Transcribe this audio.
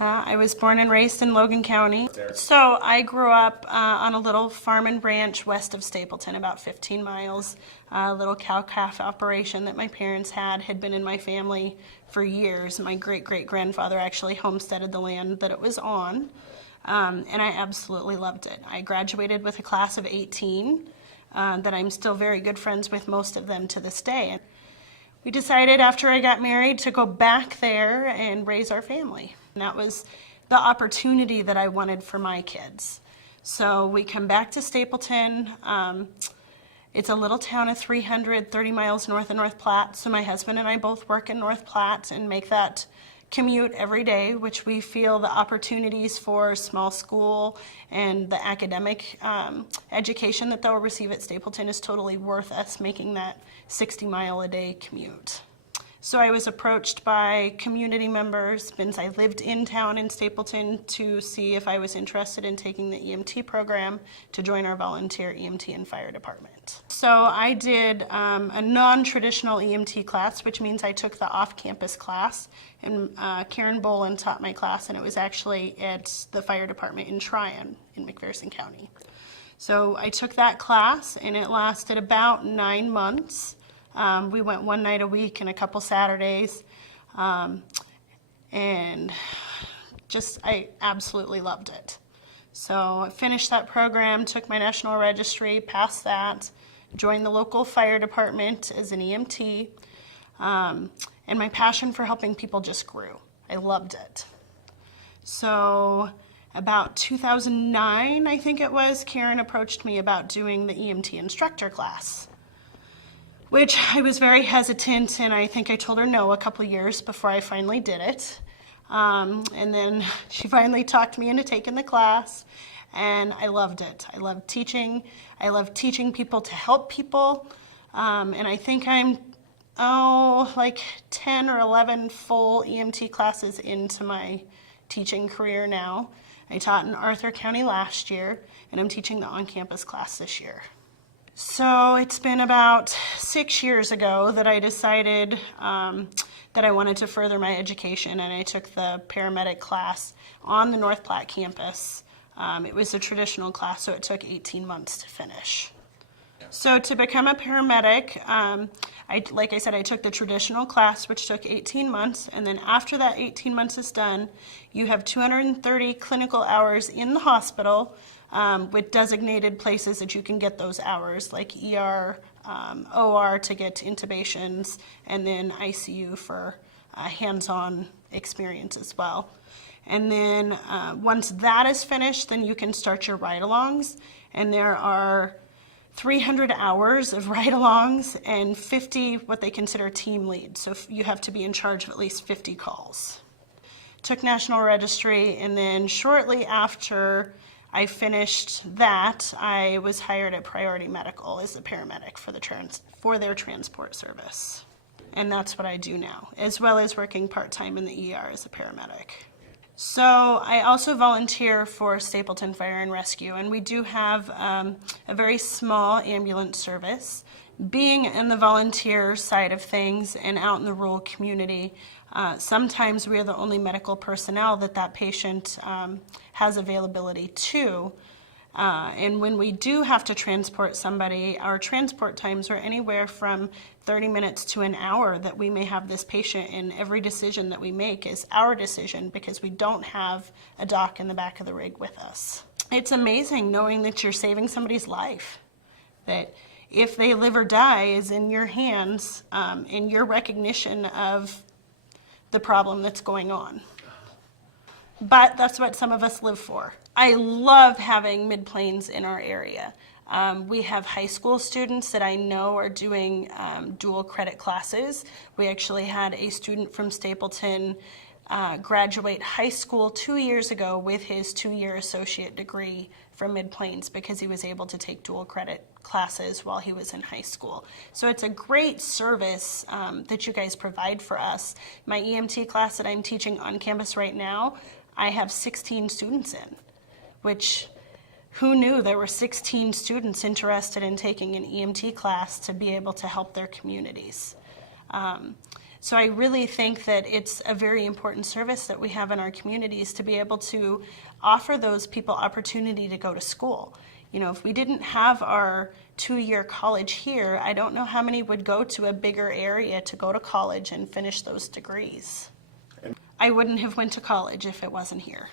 I was born and raised in Logan County. So I grew up on a little farm and ranch west of Stapleton, about 15 miles. A little cow-calf operation that my parents had been in my family for years. My great-great-grandfather actually homesteaded the land that it was on, and I absolutely loved it. I graduated with a class of 18 that I'm still very good friends with most of them to this day. We decided after I got married to go back there and raise our family. And that was the opportunity that I wanted for my kids. So we come back to Stapleton. It's a little town of 330 miles north of North Platte. So my husband and I both work in North Platte and make that commute every day, which we feel the opportunities for small school and the academic education that they'll receive at Stapleton is totally worth us making that 60-mile-a-day commute. So I was approached by community members since I lived in town in Stapleton to see if I was interested in taking the EMT program to join our volunteer EMT and fire department. So I did a non-traditional EMT class, which means I took the off-campus class, and Karen Bolin taught my class, and it was actually at the fire department in Tryon in McPherson County. So I took that class, and it lasted about 9 months. We went one night a week and a couple Saturdays, and I absolutely loved it. So I finished that program, took my national registry, passed that, joined the local fire department as an EMT, and my passion for helping people just grew. I loved it. So about 2009, I think it was, Karen approached me about doing the EMT Instructor class, which I was very hesitant, and I think I told her no a couple years before I finally did it. And then she finally talked me into taking the class, and I loved it. I love teaching. I love teaching people to help people, and I think I'm, like 10 or 11 full EMT classes into my teaching career now. I taught in Arthur County last year, and I'm teaching the on-campus class this year. So it's been about 6 years ago that I decided that I wanted to further my education, and I took the paramedic class on the North Platte campus. It was a traditional class, so it took 18 months to finish. So to become a paramedic, like I said, I took the traditional class, which took 18 months, and then after that 18 months is done, you have 230 clinical hours in the hospital, with designated places that you can get those hours, like ER, OR to get intubations, and then ICU for hands-on experience as well. And then once that is finished, then you can start your ride-alongs, and there are 300 hours of ride-alongs and 50 what they consider team leads, so you have to be in charge of at least 50 calls. Took national registry, and then shortly after I finished that, I was hired at Priority Medical as a paramedic for their transport service. And that's what I do now, as well as working part-time in the ER as a paramedic. So I also volunteer for Stapleton Fire and Rescue, and we do have a very small ambulance service. Being in the volunteer side of things and out in the rural community, sometimes we are the only medical personnel that patient has availability to. And when we do have to transport somebody, our transport times are anywhere from 30 minutes to an hour that we may have this patient, and every decision that we make is our decision because we don't have a doc in the back of the rig with us. It's amazing knowing that you're saving somebody's life, that if they live or die is in your hands, in your recognition of the problem that's going on. But that's what some of us live for. I love having mid-planes in our area. We have high school students that I know are doing dual credit classes. We actually had a student from Stapleton graduate high school 2 years ago with his 2-year associate degree from Mid-Plains because he was able to take dual credit classes while he was in high school. So it's a great service that you guys provide for us. My EMT class that I'm teaching on campus right now, I have 16 students in, which who knew there were 16 students interested in taking an EMT class to be able to help their communities. So I really think that it's a very important service that we have in our communities to be able to offer those people opportunity to go to school. You know, if we didn't have our 2-year college here, I don't know how many would go to a bigger area to go to college and finish those degrees. I wouldn't have went to college if it wasn't here.